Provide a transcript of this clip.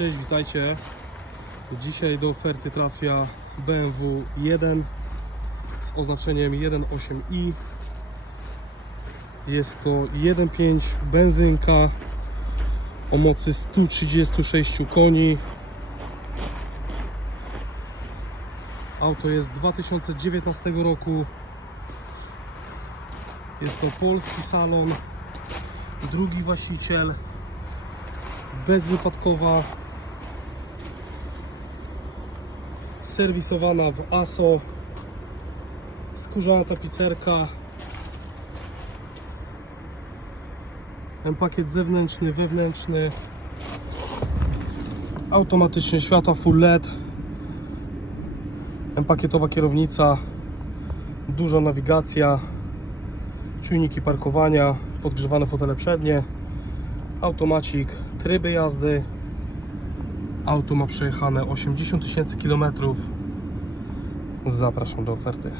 Cześć, witajcie. Dzisiaj do oferty trafia BMW 1 z oznaczeniem 1.8i. Jest to 1.5 benzynka o mocy 136 koni. Auto jest z 2019 roku. Jest to polski salon, drugi właściciel, bezwypadkowa, serwisowana w ASO, skórzana tapicerka, pakiet zewnętrzny, wewnętrzny, automatyczne światła full LED, pakietowa kierownica, duża nawigacja, czujniki parkowania, podgrzewane fotele przednie, automacik, tryby jazdy. Auto ma przejechane 80 tysięcy kilometrów. Zapraszam do oferty.